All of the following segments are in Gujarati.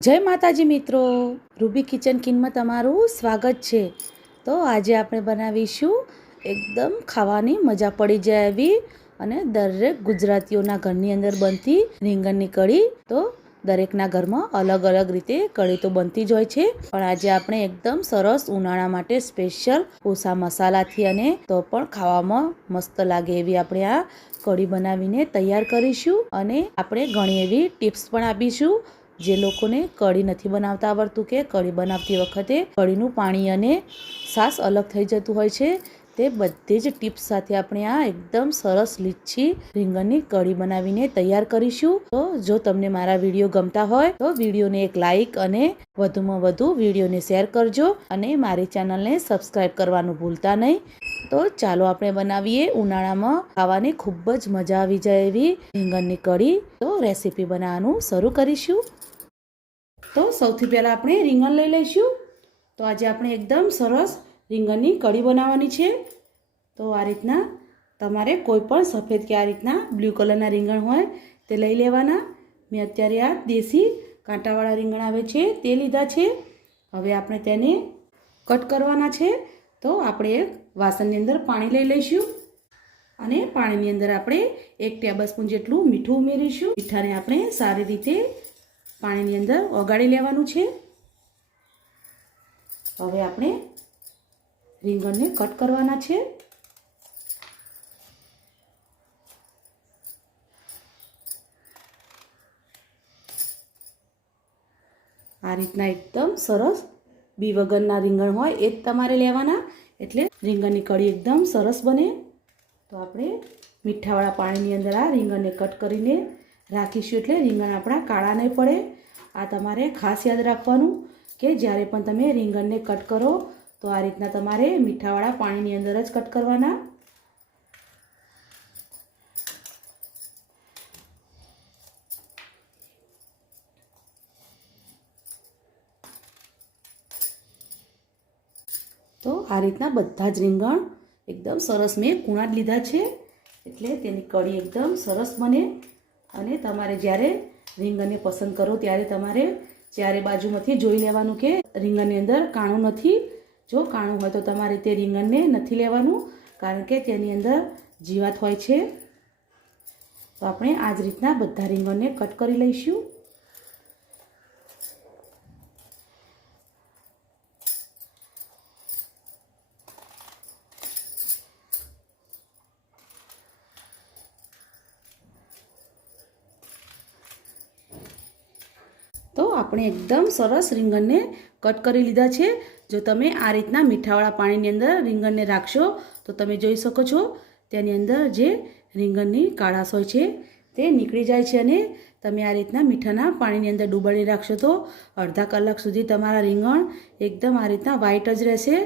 જય માતાજી મિત્રો. રૂબી કિચન કિનમાં તમારું સ્વાગત છે. તો આજે આપણે બનાવીશું એકદમ ખાવાની મજા પડી જાય એવી અને દરેક ગુજરાતીઓના ઘરની અંદર બનતી રીંગણની કઢી. તો દરેકના ઘરમાં અલગ અલગ રીતે કઢી તો બનતી જ હોય છે. પણ આજે આપણે એકદમ સરસ ઉનાળા માટે સ્પેશિયલ ઓછા મસાલાથી અને તો પણ ખાવામાં મસ્ત લાગે એવી આપણે આ કઢી બનાવીને તૈયાર કરીશું. અને આપણે ઘણી એવી ટિપ્સ પણ આપીશું. જે લોકોને કઢી નથી બનાવતા આવડતું કે કઢી બનાવતી વખતે કઢીનું પાણી અને સાસ અલગ થઈ જતું હોય છે. તે બધી જ ટિપ્સ સાથે આપણે આ એકદમ સરસ લીચી રીંગણની કઢી બનાવીને તૈયાર કરીશું. તો જો તમને મારા વીડિયો ગમતા હોય તો વિડીયોને એક લાઈક અને વધુમાં વધુ વિડીયોને શેર કરજો અને મારી ચેનલને સબસ્ક્રાઈબ કરવાનું ભૂલતા નહીં. તો ચાલો આપણે બનાવીએ ઉનાળામાં ખાવાની ખૂબ જ મજા આવી જાય એવી રીંગણની કઢી. તો રેસીપી બનાવવાનું શરૂ કરીશું. તો સૌથી પહેલાં આપણે રીંગણ લઈ લઈશું. તો આજે આપણે એકદમ સરસ રીંગણની કઢી બનાવવાની છે. તો આ રીતના તમારે કોઈ પણ સફેદ કે આ રીતના બ્લુ કલરના રીંગણ હોય તે લઈ લેવાના. મેં અત્યારે આ દેશી કાંટાવાળા રીંગણ આવે છે તે લીધા છે. હવે આપણે તેને કટ કરવાના છે. તો આપણે એક વાસણની અંદર પાણી લઈ લઈશું. અને પાણીની અંદર આપણે એક ટેબલ સ્પૂન જેટલું મીઠું ઉમેરીશું. મીઠાને આપણે સારી રીતે પાણીની અંદર ઓગાળી લેવાનું છે. હવે આપણે રીંગણને કટ કરવાના છે. આ રીતના એકદમ સરસ બી વગરના રીંગણ હોય એ જ તમારે લેવાના. એટલે રીંગણની કઢી એકદમ સરસ બને. તો આપણે મીઠાવાળા પાણીની અંદર આ રીંગણને કટ કરીને રાખીશું એટલે રીંગણ આપણા કાળા નહીં પડે. આ તમારે ખાસ યાદ રાખવાનું કે જ્યારે પણ તમે રીંગણને કટ કરો, તો આ રીતના તમારે મીઠાવાળા પાણીની અંદર જ કટ કરવાના. તો આ રીતના બધા જ રીંગણ એકદમ સરસ મેં કૂણા લીધા છે. એટલે તેની કઢી એકદમ સરસ બને. અને તમારે જ્યારે રીંગણને પસંદ કરો ત્યારે તમારે ચારે બાજુમાંથી જોઈ લેવાનું કે રીંગણની અંદર કાણું નથી. જો કાણું હોય તો તમારે તે રીંગણને નથી લેવાનું, કારણ કે તેની અંદર જીવાત હોય છે. તો આપણે આ જ રીતના બધા રીંગણને કટ કરી લઈશું. આપણે એકદમ સરસ રીંગણને કટ કરી લીધા છે. જો તમે આ રીતના મીઠાવાળા પાણીની અંદર રીંગણને રાખશો, તો તમે જોઈ શકો છો, તેની અંદર જે રીંગણની કાળાશ હોય છે તે નીકળી જાય છે અને તમે આ રીતના મીઠાના પાણીની અંદર ડૂબાડી રાખશો તો અડધા કલાક સુધી તમારા રીંગણ એકદમ આ રીતના વ્હાઇટ જ રહેશે.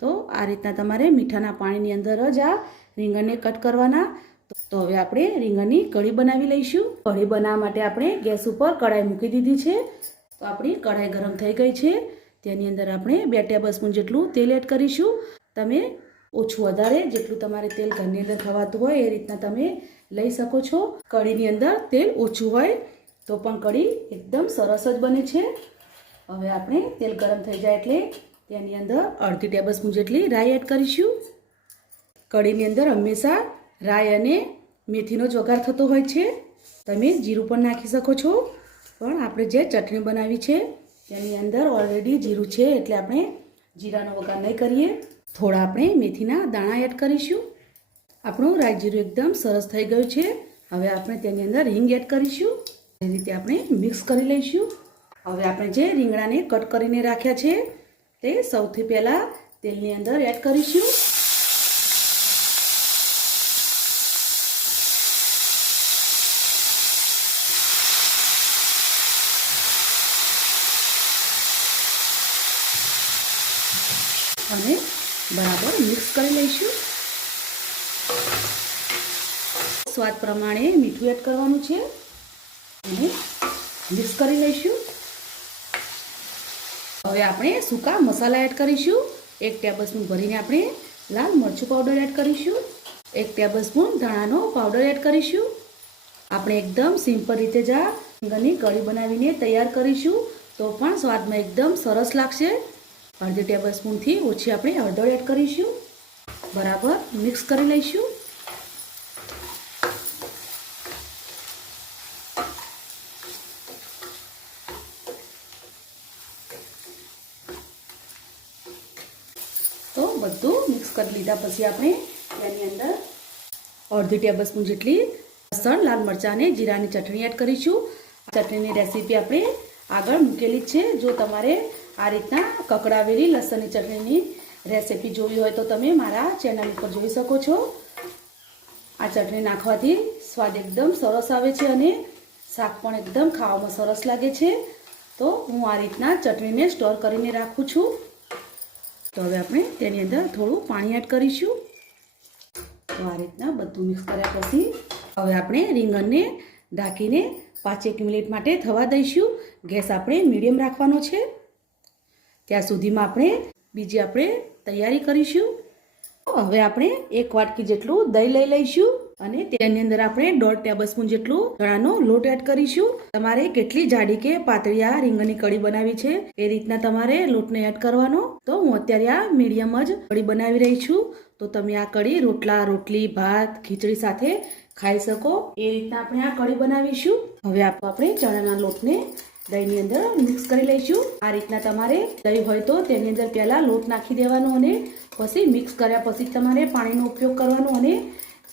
તો આ રીતના તમારે મીઠાના પાણીની અંદર જ આ રીંગણને કટ કરવાના. તો હવે આપણે રીંગણની કઢી બનાવી લઈશું. કઢી બનાવવા માટે આપણે ગેસ ઉપર કઢાઈ મૂકી દીધી છે. તો આપણી કઢાઈ ગરમ થઈ ગઈ છે. તેની અંદર આપણે બે ટેબલ સ્પૂન જેટલું તેલ એડ કરીશું. તમે ઓછું વધારે જેટલું તમારે તેલ ઘરની અંદર ખવાતું હોય એ રીતના તમે લઈ શકો છો. કઢીની અંદર તેલ ઓછું હોય તો પણ કઢી એકદમ સરસ જ બને છે. હવે આપણે તેલ ગરમ થઈ જાય એટલે તેની અંદર અડધી ટેબલ સ્પૂન જેટલી રાઈ એડ કરીશું. કઢીની અંદર હંમેશા રાઈ અને મેથીનો જ વઘાર થતો હોય છે. તમે જીરું પણ નાખી શકો છો. પણ આપણે જે ચટણી બનાવી છે, તેની અંદર ઓલરેડી જીરું છે એટલે આપણે જીરાનો વઘાર નહીં કરીએ. થોડા આપણે મેથીના દાણા એડ કરીશું. આપણું રાયજીરું એકદમ સરસ થઈ ગયું છે. હવે આપણે તેની અંદર હિંગ એડ કરીશું. એ રીતે આપણે મિક્સ કરી લઈશું. હવે આપણે જે રીંગણાને કટ કરીને રાખ્યા છે, તે સૌથી પહેલાં તેલની અંદર એડ કરીશું અને બરાબર મિક્સ કરી લઈશું. સ્વાદ પ્રમાણે મીઠું એડ કરવાનું છે. અને મિક્સ કરી લઈશું. હવે આપણે સૂકા મસાલા એડ કરીશું. એક ટેબલસ્પૂન ભરીને આપણે લાલ મરચું પાવડર એડ કરીશું. એક ટેબલસ્પૂન ધાણાનો પાવડર એડ કરીશું. આપણે એકદમ સિમ્પલ રીતે જ આ રીંગણની કઢી બનાવીને તૈયાર કરીશું. તો પણ સ્વાદમાં એકદમ સરસ લાગશે. અડધી ટેબલ સ્પૂનથી ઓછી આપણે હળદર એડ કરીશું. બરાબર મિક્સ કરી લઈશું. તો બધું મિક્સ કરી લીધા પછી આપણે તેની અંદર અડધી ટેબલ સ્પૂન જેટલી લસણ, લાલ મરચાં અને જીરાની ચટણી એડ કરીશું. ચટણીની રેસીપી આપણે આગળ મૂકેલી જ છે. જો તમારે આ રીતના કકડાવેલી લસણની ચટણીની રેસીપી જોવી હોય તો તમે મારા ચેનલ ઉપર જોઈ શકો છો. આ ચટણી નાખવાથી સ્વાદ એકદમ સરસ આવે છે અને શાક પણ એકદમ ખાવામાં સરસ લાગે છે. તો હું આ રીતના ચટણીને સ્ટોર કરીને રાખું છું. તો હવે આપણે તેની અંદર થોડું પાણી એડ કરીશું. તો આ રીતના બધું મિક્સ કર્યા પછી હવે આપણે રીંગણને ઢાંકીને પાંચેક મિનિટ માટે થવા દઈશું. ગેસ આપણે મીડિયમ રાખવાનો છે. ત્યાં સુધીમાં આપણે બીજી આપણે તૈયારી કરીશું. હવે આપણે એક વાટકી જેટલું દહીં લઈ લઈશું અને તેની અંદર આપણે દોઢ ટેબલ સ્પૂન જેટલું ચણાનો લોટ એડ કરીશું. તમારે કેટલી જાડી કે પાતળી આ રીંગણની કઢી બનાવી છે એ રીતના તમારે લોટને એડ કરવાનો. તો હું અત્યારે આ મીડિયમ જ કઢી બનાવી રહી છું. તો તમે આ કઢી રોટલા, રોટલી, ભાત, ખીચડી સાથે ખાઈ શકો. એ રીતના આપણે આ કઢી બનાવીશું. હવે આપણે ચણાના લોટને દહીંની અંદર મિક્સ કરી લઈશું. આ રીતના તમારે દહીં હોય તો તેની અંદર પહેલાં લોટ નાખી દેવાનો અને પછી મિક્સ કર્યા પછી તમારે પાણીનો ઉપયોગ કરવાનો અને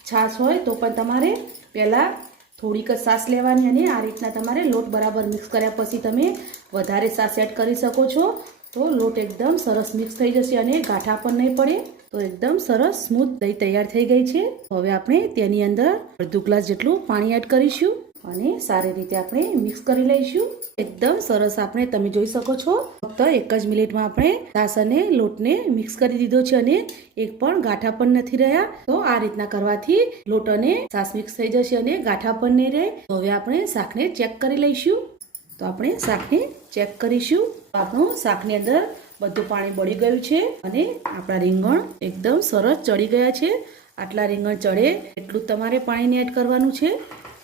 છાશ હોય તો પણ તમારે પહેલાં થોડીક જ સાસ લેવાની અને આ રીતના તમારે લોટ બરાબર મિક્સ કર્યા પછી તમે વધારે સાસ એડ કરી શકો છો. તો લોટ એકદમ સરસ મિક્સ થઈ જશે અને ગાંઠા પણ નહીં પડે. તો એકદમ સરસ સ્મૂથ દહીં તૈયાર થઈ ગઈ છે. હવે આપણે તેની અંદર અડધું ગ્લાસ જેટલું પાણી એડ કરીશું. અને સારી રીતે આપણે મિક્સ કરી લઈશું. એકદમ સરસ આપણે, તમે જોઈ શકો છો, ફક્ત એક જ મિનિટમાં આપણે દાસ અને લોટને મિક્સ કરી દીધો છે અને એક પણ ગાંઠા પણ નથી રહ્યા. તો આ રીતના કરવાથી લોટ અને સાસ મિક્સ થઈ જશે અને ગાંઠા પણ નહીં રહે. તો હવે આપણે શાકને ચેક કરી લઈશું. તો આપણે શાકને ચેક કરીશું. આપણું શાકની અંદર બધું પાણી બળી ગયું છે અને આપણા રીંગણ એકદમ સરસ ચડી ગયા છે. આટલા રીંગણ ચડે એટલું તમારે પાણીને એડ કરવાનું છે.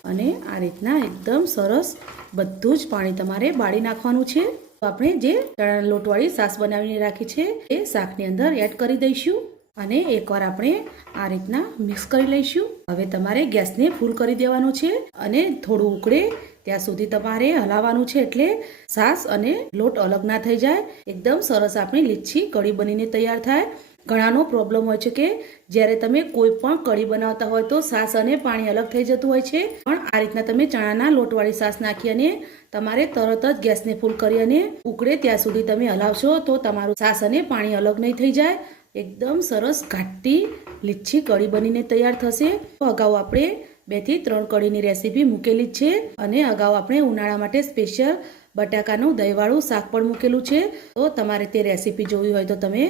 અને આ રીતના એકદમ સરસ બધું જ પાણી તમારે બાળી નાખવાનું છે. તો આપણે જે ચણાના લોટવાળી સાસ બનાવીને રાખી છે, એ શાકની અંદર એડ કરી દઈશું અને એકવાર આપણે આ રીતના મિક્સ કરી લઈશું. હવે તમારે ગેસને ફૂલ કરી દેવાનું છે અને થોડું ઉકળે ત્યાં સુધી તમારે હલાવવાનું છે એટલે સાસ અને લોટ અલગ ના થઈ જાય. એકદમ સરસ આપણી લીચ્છી કઢી બનીને તૈયાર થાય. ઘણાનો પ્રોબ્લેમ હોય છે કે જ્યારે તમે કોઈ પણ કઢી બનાવતા હોય તો સાસ અને પાણી અલગ થઈ જતું હોય છે. પણ આ રીતના તમે ચણાના લોટવાળી સાસ નાખી અને તમારે તરત જ ગેસને ફૂલ કરી અને ઉકળે ત્યાં સુધી તમે હલાવશો તો તમારું સાસ અને પાણી અલગ નહીં થઈ જાય. એકદમ સરસ ઘાટી લીચ્છી કઢી બનીને તૈયાર થશે. તો અગાઉ આપણે બેથી ત્રણ કઢીની રેસીપી મૂકેલી છે અને અગાઉ આપણે ઉનાળા માટે સ્પેશિયલ બટાકાનું દહીંવાળું શાક પણ મૂકેલું છે. તો તમારે તે રેસીપી જોવી હોય તો તમે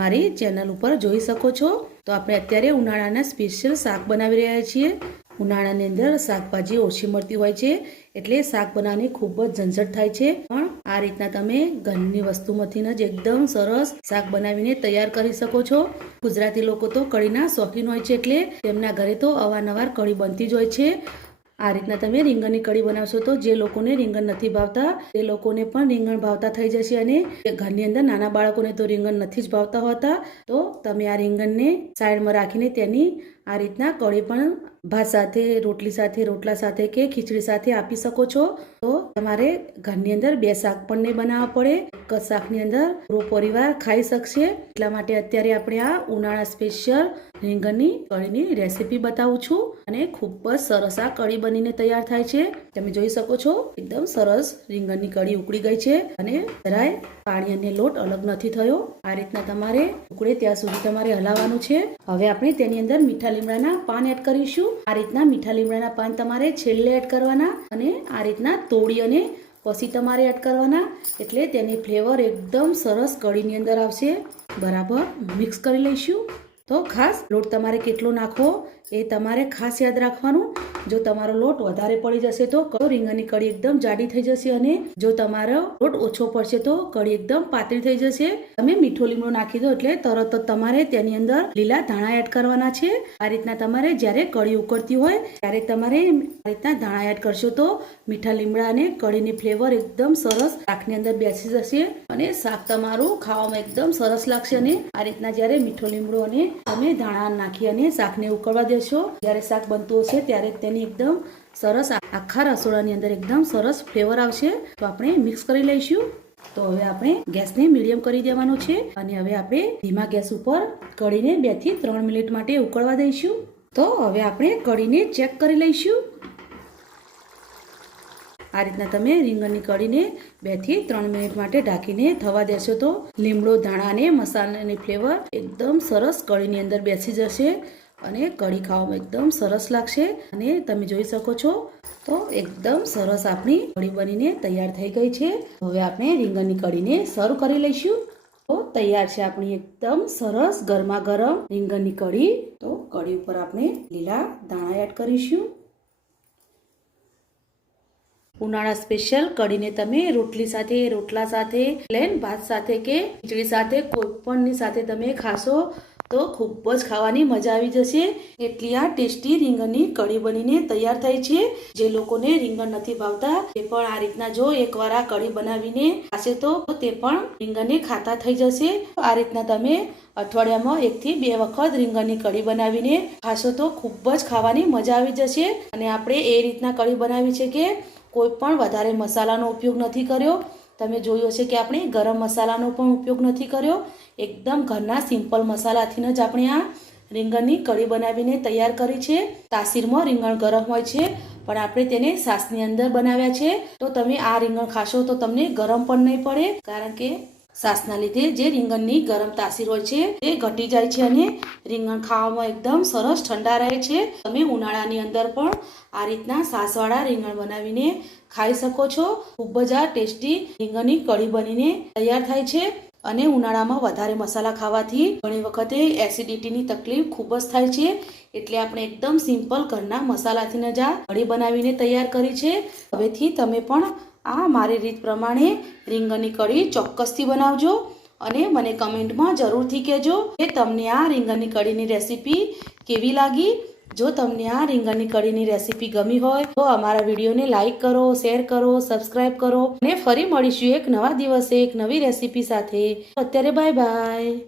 મારી ચેનલ ઉપર જોઈ શકો છો. તો આપણે અત્યારે ઉનાળાના સ્પેશિયલ શાક બનાવી રહ્યા છીએ. ઉનાળાની અંદર શાકભાજી ઓછી મળતી હોય છે, એટલે શાક બનાવવાની ખૂબ જ ઝંઝટ થાય છે. પણ આ રીતના તમે ઘરની વસ્તુમાંથી જ એકદમ સરસ શાક બનાવીને તૈયાર કરી શકો છો. ગુજરાતી લોકો તો કઢીના શોખીન હોય છે, એટલે તેમના ઘરે તો અવારનવાર કઢી બનતી જ હોય છે. આ રીતના તમે રીંગણની કઢી બનાવશો તો જે લોકોને રીંગણ નથી ભાવતા તે લોકોને પણ રીંગણ ભાવતા થઈ જશે અને ઘરની અંદર નાના બાળકોને તો રીંગણ નથી જ ભાવતા હોતા, તો તમે આ રીંગણને સાઈડમાં રાખીને તેની આ રીતના કઢી પણ ભાત સાથે, રોટલી સાથે, રોટલા સાથે કે ખીચડી સાથે આપી શકો છો. તો તમારે ઘરની અંદર બે શાક પણ નહીં બનાવવા પડે. શાકની અંદર પૂરો પરિવાર ખાઈ શકશે. એટલા માટે અત્યારે આપણે આ ઉનાળા સ્પેશિયલ રીંગણની કઢીની રેસીપી બતાવું છું અને ખૂબ જ સરસ આ કઢી બનીને તૈયાર થાય છે. તમે જોઈ શકો છો, એકદમ સરસ રીંગણની કળી ઉકળી ગઈ છે અને જરાય પાણી અને લોટ અલગ નથી થયો. આ રીતના તમારે ઉકળે ત્યાં સુધી તમારે હલાવવાનું છે. હવે આપણે તેની અંદર મીઠા લીમડાના પાન એડ કરીશું. આ રીતના મીઠા લીમડાના પાન તમારે છેલ્લે એડ કરવાના અને આ રીતના તોડી અને પછી તમારે એડ કરવાના. એટલે તેની ફ્લેવર એકદમ સરસ કઢીની અંદર આવશે. બરાબર મિક્સ કરી લઈશું. તો ખાસ લોટ તમારે કેટલો નાખવો એ તમારે ખાસ યાદ રાખવાનું. જો તમારો લોટ વધારે પડી જશે તો રીંગણની કઢી એકદમ જાડી થઈ જશે અને જો તમારો લોટ ઓછો પડશે તો કઢી એકદમ પાતળી થઈ જશે. તમે મીઠો લીમડો નાખી દો એટલે તરત તમારે તેની અંદર લીલા ધાણા એડ કરવાના છે. આ રીતના તમારે જ્યારે કઢી ઉકળતી હોય ત્યારે તમારે આ રીતના ધાણા એડ કરશો તો મીઠા લીમડા અને કઢીની ફ્લેવર એકદમ સરસ શાકની અંદર બેસી જશે અને શાક તમારું ખાવામાં એકદમ સરસ લાગશે અને આ રીતના જ્યારે મીઠો લીમડો અને તમે ધાણા નાખી અને શાકને ઉકળવા દેશો જ્યારે શાક બનતું હશે ત્યારે તેની એકદમ સરસ આખા રસોડાની અંદર એકદમ સરસ ફ્લેવર આવશે. તો આપણે મિક્સ કરી લઈશું. તો હવે આપણે ગેસને મીડિયમ કરી દેવાનો છે અને હવે આપણે ધીમા ગેસ ઉપર કઢીને બેથી ત્રણ મિનિટ માટે ઉકળવા દઈશું. તો હવે આપણે કઢીને ચેક કરી લઈશું. આ રીતના તમે રીંગણની કઢીને બેથી ત્રણ મિનિટ માટે ઢાંકીને થવા દેશો તો લીમડો, ધાણા અને મસાલાની ફ્લેવર એકદમ સરસ કઢીની અંદર બેસી જશે. અને કઢી ખાવામાં એકદમ સરસ લાગશે. અને તમે જોઈ શકો છો, તો એકદમ સરસ આપણી કઢી બનીને તૈયાર થઈ ગઈ છે. હવે આપણે રીંગણની કઢીને સર્વ કરી લઈશું. તો તૈયાર છે આપણી એકદમ સરસ ગરમા ગરમ રીંગણની કઢી. તો કઢી ઉપર આપણે લીલા દાણા એડ કરીશું. ઉનાળા સ્પેશિયલ કઢીને તમે રોટલી સાથે, રોટલા સાથે, પ્લેન ભાત સાથે કે ખીચડી સાથે, કોઈ પણની સાથે તમે ખાશો તો ખૂબ જ ખાવાની મજા આવી જશે. એટલી આ ટેસ્ટી રીંગણની કઢી બનીને તૈયાર થઈ છે. જે લોકોને રીંગણ નથી ભાવતા તે પણ આ રીતના જો એકવાર આ કઢી બનાવીને ખાશે તો તે પણ રીંગણને ખાતા થઈ જશે. આ રીતના તમે અઠવાડિયામાં એકથી બે વખત રીંગણની કઢી બનાવીને ખાશો તો ખૂબ જ ખાવાની મજા આવી જશે. અને આપણે એ રીતના કઢી બનાવી છે કે કોઈ પણ વધારે મસાલાનો ઉપયોગ નથી કર્યો. તમે જોયું હશે કે આપણે ગરમ મસાલાનો પણ ઉપયોગ નથી કર્યો. એકદમ ઘરના સિમ્પલ મસાલાથી જ આપણે આ રીંગણની કઢી બનાવીને તૈયાર કરી છે. તાસીરમાં રીંગણ ગરમ હોય છે, પણ આપણે તેને સાસની અંદર બનાવ્યા છે. તો તમે આ રીંગણ ખાશો તો તમને ગરમ પણ નહીં પડે, કારણ કે સાસના લીધે જે રીંગણની ગરમ તાસીર હોય છે તે ઘટી જાય છે અને રીંગણ ખાવામાં એકદમ સરસ ઠંડા રહે છે. તમે ઉનાળાની અંદર પણ આ રીતના સાસવાળા રીંગણ બનાવીને ખાઈ શકો છો. ખૂબ જ આ ટેસ્ટી રીંગણની કઢી બનીને તૈયાર થાય છે અને ઉનાળામાં વધારે મસાલા ખાવાથી ઘણી વખતે એસિડિટીની તકલીફ ખૂબ જ થાય છે. એટલે આપણે એકદમ સિમ્પલ ઘરના મસાલાથી જ આ કઢી બનાવીને તૈયાર કરી છે. હવેથી તમે પણ આ મારી રીત પ્રમાણે રીંગણની કઢી ચોક્કસથી બનાવજો અને મને કમેન્ટમાં જરૂરથી કહેજો કે તમને આ રીંગણની કઢીની રેસીપી કેવી લાગી જો તમને આ રીંગણની કઢીની રેસીપી ગમી હોય, તો અમારા વિડીયોને લાઇક કરો, શેર કરો, સબસ્ક્રાઇબ કરો. અને ફરી મળીશું એક નવા દિવસે એક નવી રેસીપી સાથે. અત્યારે બાય બાય.